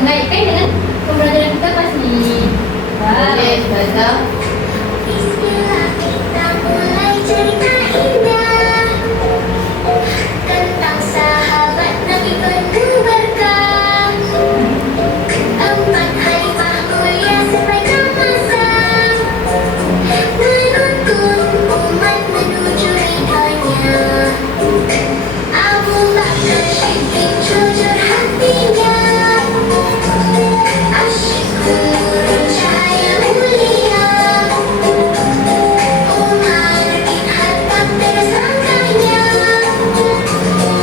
mengaitkan dengan pembelajaran kita pas ni. Boleh, Ustazah. Bismillah, kita mulai cerita indah tentang sahabat Nabi penuh berkah. 4 khalifah mulia sepanjang masa menuntun umat menuju ridhonya. Abu Bakar Siddiq jujur hatinya, asyik nurul cahaya mulia. Umar bin Khattab tersangkanya,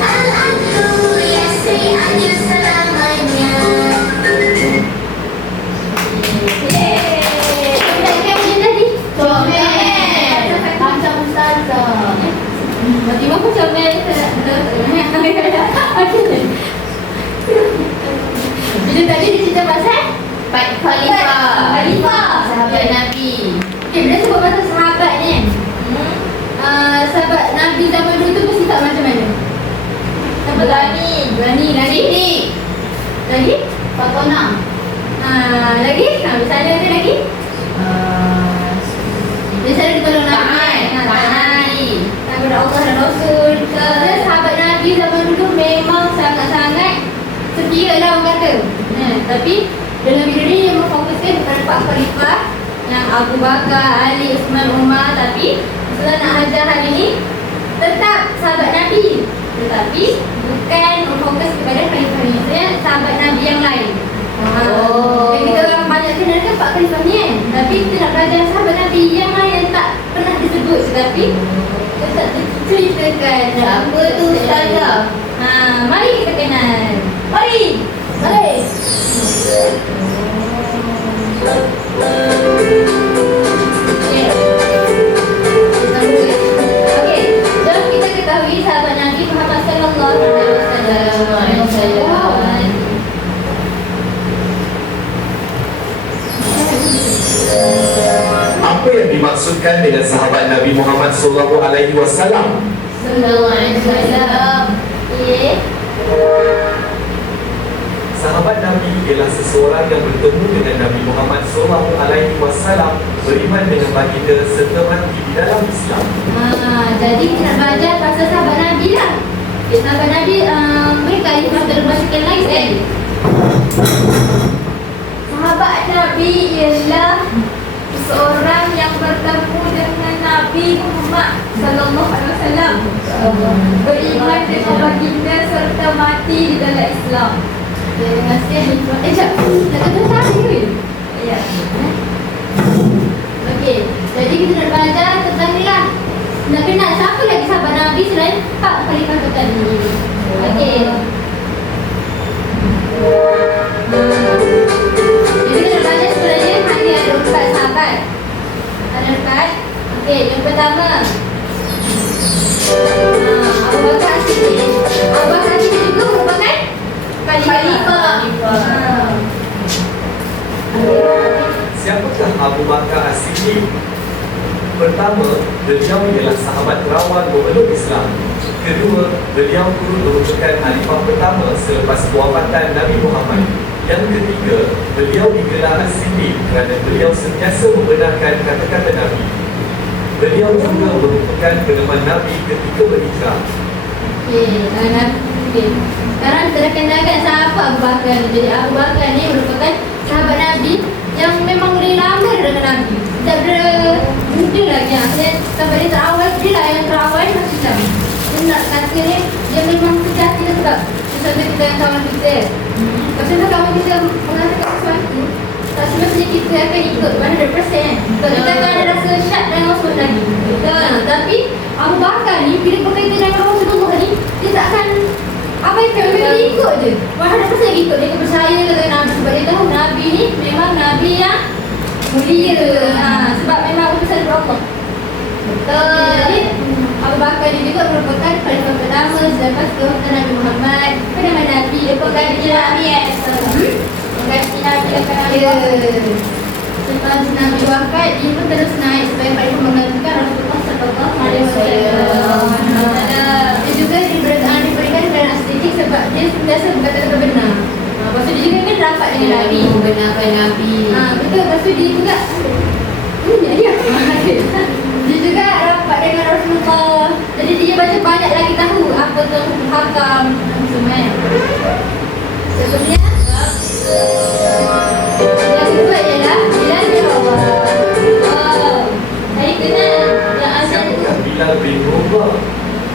Al-Adlu Yasri adil selamanya. Yeay. Comel macam tadi. Comel. Macam Ustazah. Fatimah pun comel. Bila tadi dia cerita pasal 4 khalifah. Khalifah. Sahabat Nabi. Okay, bila sebut pasal sahabat ni kan, sahabat Nabi zaman dulu tu bersifat macam mana? Sahabat berani lagi. Siddiq. Lagi? Fatona. Lagi? Misalnya ada lagi? Misalnya di tolong Nabi. Taat. Kepada Allah dan Rasul. Kerana sahabat Nabi zaman dulu memang sangat-sangat setia lah orang kata. Tapi dalam video ni yang memfokuskan kepada 4 khalifah yang Abu Bakar, Ali, Uthman, Umar. Tapi setelah nak ajar hari ni tetap sahabat Nabi, tetapi bukan memfokus kepada khalifah ni, maksudnya sahabat Nabi yang lain. Dan kita orang banyak kenal kan 4 khalifah ni kan. Tapi kita nak belajar sahabat Nabi yang lain yang tak pernah disebut, tetapi tetap diceritakan. Siapa tu Ustazah? Mari kita kenal. Mari. Mari. Okey, jom kita ketahui sahabat Nabi Muhammad sallallahu alaihi wasallam. Apa yang dimaksudkan dengan sahabat Nabi Muhammad sallallahu alaihi wasallam? Sallallahu alaihi wasallam. Sahabat Nabi ialah seseorang yang bertemu dengan Nabi Muhammad sallallahu alaihi wasallam, beriman dengan baginda serta mati di dalam Islam. Jadi kita nak belajar pasal sahabat Nabi lah. Sahabat Nabi, mereka kita terbacakan lagi sekali. Sahabat Nabi ialah seseorang yang bertemu dengan Nabi Muhammad sallallahu alaihi wasallam, beriman dengan baginda serta mati di dalam Islam. Terima kasih. Jap. Nak kata tadi ke? Ya. Okey. Jadi kita nak belajar tentang ni lah. Nak kenal siapa lagi sahabat Nabi selain 4 khalifah tu tadi. Okey. Jadi kita nak belajar sebenarnya hanya ada 4 sahabat. Ada 4. Okey, yang pertama Abu Bakar Siddiq. Abu Bakar Siddiq juga merupakan khalifah. Siapakah Abu Bakar As-Siddiq? Pertama, beliau ialah sahabat terawan memeluk Islam. Kedua, beliau turut merupakan khalifah pertama selepas kewafatan Nabi Muhammad. Yang ketiga, beliau digelar As-Siddiq kerana beliau sentiasa membenarkan kata-kata Nabi. Beliau juga merupakan peneman Nabi ketika berhijrah. Okey, sekarang kita dah kenalkan siapa Abu Bakar ni. Jadi Abu Bakar ni merupakan sahabat Nabi yang memang boleh lama dengan Nabi. Daripada muda lagi. Sampai dia terawal, dia lah yang terawal masuk Islam. Dia nak kata ni, dia memang sejati lah sebab misalnya kita yang kawan kita. Kalau kawan kita mengatakan sesuatu, tak semestinya kita akan ikut 100% kan. Kalau kita akan ada rasa syak dan Rasul lagi. Tapi Abu Bakar ni, bila berkaitan dengan Rasulullah ni, dia tak akan apa yang dia ikut je. 100% ikut. Dia percaya dengan Nabi sebab dia tahu Nabi ni memang Nabi yang mulia. Sebab memang utusan Allah. Jadi Abu Bakar ni juga merupakan khalifah pertama selepas kewafatan Nabi Muhammad. Pada Nabi dia pengganti Nabi pengganti Nabi akan Nabi. Setelah Nabi wafat, dia pun terus naik supaya mereka menggantikan Rasulullah sallallahu alaihi wasallam. Dia juga diberikan kepada As-Siddiq sebab dia biasa berkata-kata benar. Lepas tu dia juga kan rapat dengan Nabi. Membenarkan Nabi. Betul. Lepas tu dia juga dia juga rapat dengan Rasulullah. Jadi dia baca banyak lagi tahu apa tu hukum hakam semua. Sebelumnya yang kedua ialah Bilal bin Rabah. Saya kenal yang asal Siapakah Bilal bin Rabah?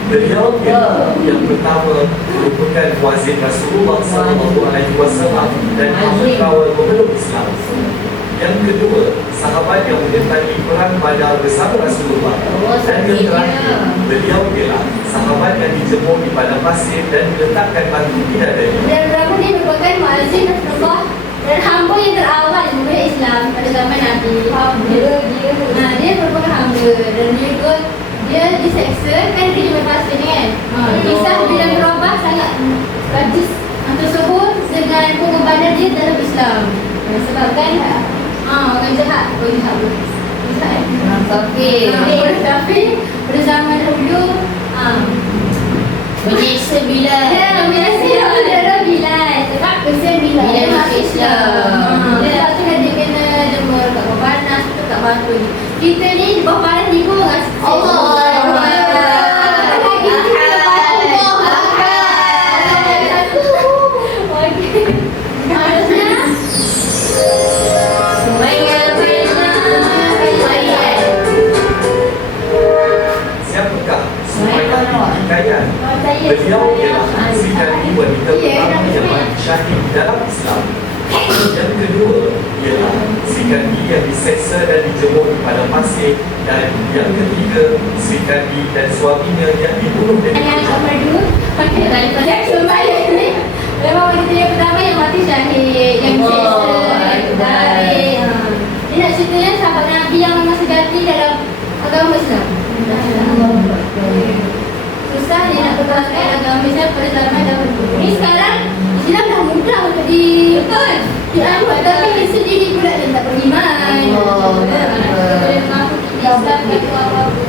Beliau yang pertama merupakan muazzin Rasulullah SAW dan kawal pemeluk Islam. Yang kedua, sahabat yang menyertai perang Badar bersama Rasulullah. Dan yang terakhir, beliau ialah sahabat yang dijemur di padang pasir dan diletakkan batu di dadanya. Dan berapa ni merupakan muazzin Rasulullah dan hamba yang terawal memeluk Islam pada zaman Nabi. Dia merupakan hamba dan dia diseksa kan dia jumpa pasir ni kan. Kisah Bilal bin Rabah sangat gadis tersebut dengan pengorbanan dia dalam Islam. Sebabkan orang jahat. Kafir. Tapi pada zaman dahulu Menyiksa Bilal. Bilal sebab kesian Bilal Bilal dia masuk masuk Islam. Dia tu kan dia kena jemur kat bawah panas tu kat batu ni. Kita ni di bawah panas ni pun rasa Siapakah Sumayyah binti Kayyan? Beliau ialah isteri dari wanita pertama yang mati syahid dalam Islam. Yang kedua ialah Sri Kandi yang diseksa dan dijemur di padang pasir. Dan yang ketiga, Sri Kandi dan suaminya yang dibunuh dengan yang kejam. nombor 2 daripada Sumayyah ni memang wanita yang pertama yang mati syahid, yang diseksa. Dia nak ceritanya sahabat Nabi yang memang sejati dalam agama Islam. Susah dia nak pertahankan agama Islam pada zaman dahulu. Ni sekarang Islam dah mudah untuk dianut, tapi sendiri pula dia tak beriman. Boleh mengaku Islam itu apa-apa.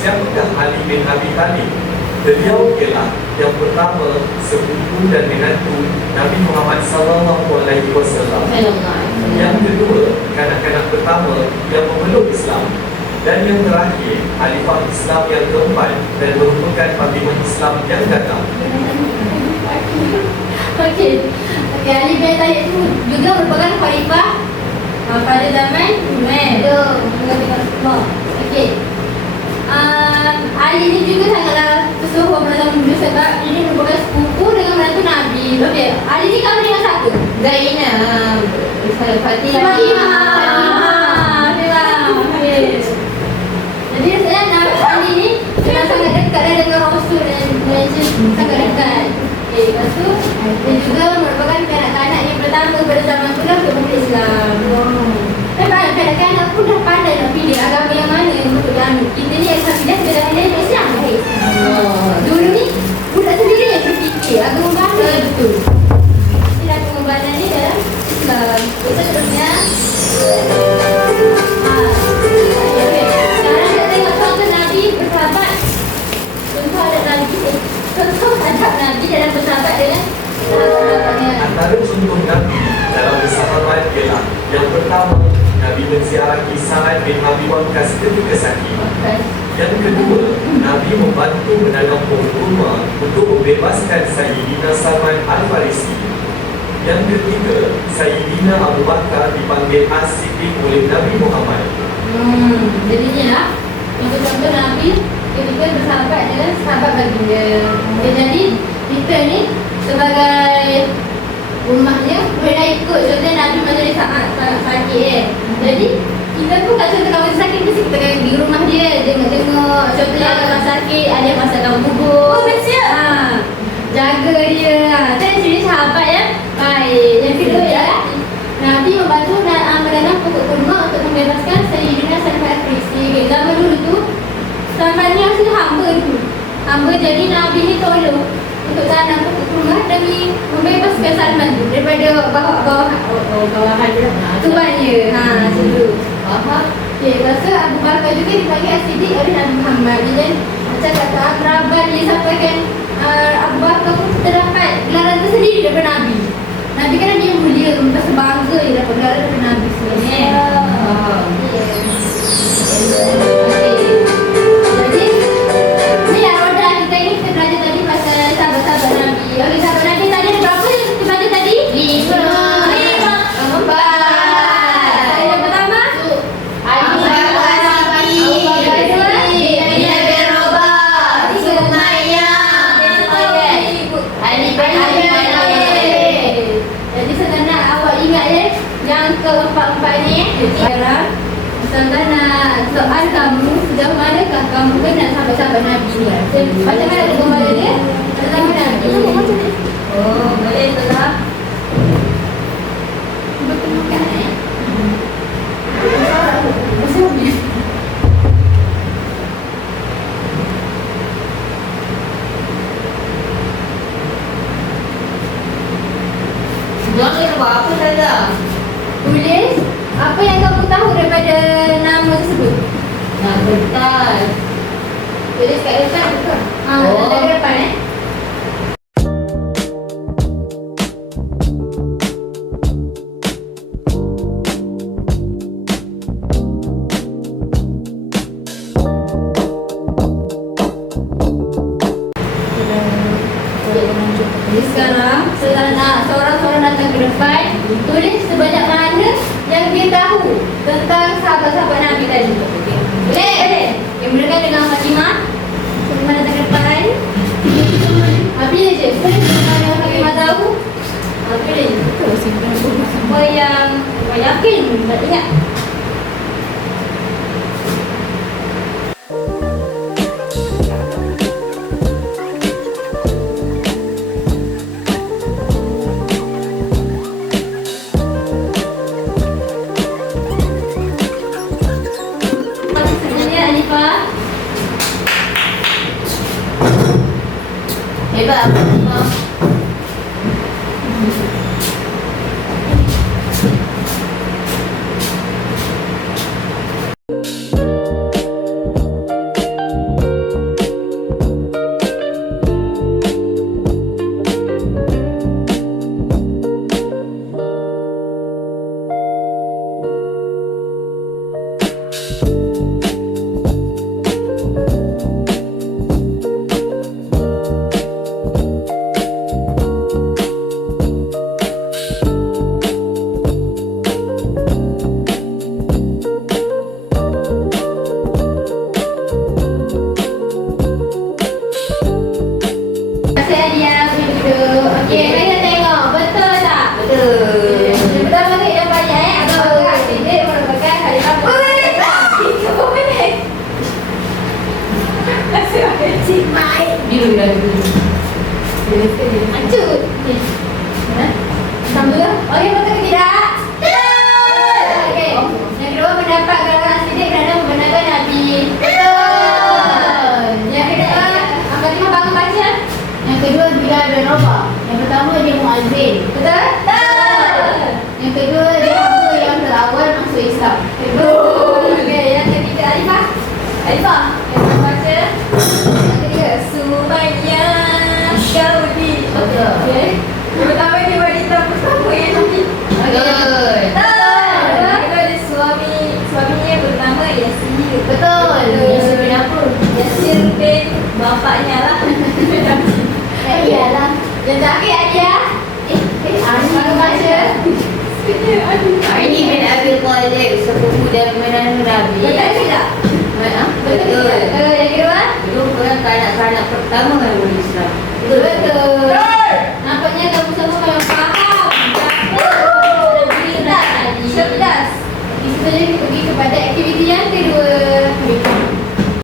Siapakah Ali bin Abi Talib? Beliau ialah yang pertama sepupu dan menantu Nabi Muhammad SAW. Yang kedua, kanak-kanak pertama yang memeluk Islam. Dan yang terakhir, Khalifah Islam yang keempat dan merupakan Fatimah Islam yang datang. Okey, Ali bin Talib itu juga merupakan khalifah pada zaman Umar. Okey. Ali ni juga sangatlah tersohor pada zaman dulu sebab ini merupakan sepupu dengan menantu Nabi. Okey, Ali ni kamu dengan siapa? Zainab. Fatimah. Jadi rasanya Ali ni sangat dekat dengan Rasul dan sangat dekat. Okey, lepas tu dia juga merupakan kanak-kanak yang pertama pada zaman tu lah untuk memeluk Islam. Memang kanak-kanak pun dah pandai nak pilih agama yang mana untuk dianut. Kita ni alhamdulillah sudah dah pilih Islam. Dulu ni budak sendiri yang berfikir agama mana betul. Istilah pengorbanan ni dalam Islam. Seterusnya sekarang kita tengok contoh Nabi bersahabat. Contoh adab Nabi dalam bersahabat dengan sahabat-sahabatnya. Antara contoh Nabi dalam bersahabat ialah yang pertama, Nabi menziarahi Sa'ad bin Abi Waqqas ketika sakit. Yang kedua, Nabi membantu menanam pohon kurma untuk membebaskan Sayyidina Salman Al-Farisi. Yang ketiga, Sayyidina Abu Bakar dipanggil As-Siddiq oleh Nabi Muhammad. Jadi ni lah contoh-contoh Nabi ketika bersahabat dengan sahabat baginda. Jadi kita ni sebagai umatnya boleh ikut contohnya Nabi masa dia sangat sakit Jadi kita pun kat contoh kawan sakit mesti kita akan di rumah dia tengok contohnya kalau sakit ada masakan bubur. Jaga dia. Saya jadi sahabat ya. Baik. Yang kedua ya, Nabi membantu menanam pokok kurma untuk membebaskan Sayyidina Salman Al-Farisi. Zaman dulu tu Salman ni asli hamba dulu. Hamba jadi Nabi ni tolong untuk tanam pokok kurma demi membebaskan Salman tu daripada bawahan dia. Tuannya. Dulu. Okey, lepas tu Abu Bakar juga dipanggil As-Siddiq oleh Nabi Muhammad. Jadi macam kata disampaikan Abu Bakar pun terdapat gelaran tersendiri daripada Nabi. Nabi kan dia mulia, merasa bangga dia dapat gelaran daripada Nabi sebenarnya. Jadi ni lah roda kita ni, kita belajar tadi pasal sahabat-sahabat Nabi. Okey, sahabat Nabi tadi ada berapa yang kita belajar tadi? 5. Yang pertama Abu Bakar Siddiq, Bilal bin Rabah, Sumayyah, Ali bin Abi Thalib. Jadi saya nak awak ingat ya, yang keempat-empat ni. Sekarang saya nak soal kamu, sejauh manakah kamu kenal sahabat-sahabat Nabi ni? Macam mana dia gambar dia? Sahabat Nabi. Oh, boleh telah. Betul makan Masih habis. Jangan lupa apa saja. Tulis apa yang kamu tahu daripada nama tersebut. Nak kertas. Tulis kat depan betul? Oh. Dari depan Jadi sekarang seorang-seorang datang ke depan, tulis sebanyak mana yang dia tahu tentang sahabat-sahabat Nabi tadi. Boleh? Yang mulakan dengan Fatimah. Fatimah datang ke depan. Habis je. Tulis sebanyak yang Fatimah tahu. Habis je. Siapa yang yakin tak ingat? Hebat Fatimah. Biru dah dulu. Acut. Sama ke? Okey, betul ke tidak? Betul. Okey. Yang kedua, pendapat gelaran Siddiq kerana membenarkan Nabi. Betul. Yang kedua, Fatimah bangun baca. Yang kedua Bilal bin Rabah. Yang pertama dia muazzin. Betul? Betul. Yang kedua dia hamba yang terawal masuk Islam. Betul. Okey, yang ketiga Alifah. Alifah, yang bangun baca. Yang ketiga Sumayyah Gaudi. Betul. Okey. Yang pertama dia wanita pertama yang Nabi. Betul. Yang kedua ada suaminya bernama Yasir. Betul. Yasir bin apa? Yasir bin bapaknya lah. Iyalah. Yang terakhir Adia. Baru baca. Ali bin Abi Thalib, sepupu dan menantu Nabi. Betul tidak? Betul. Yang kedua? Belum pernah kanak-kanak pertama yang berislam. Betul.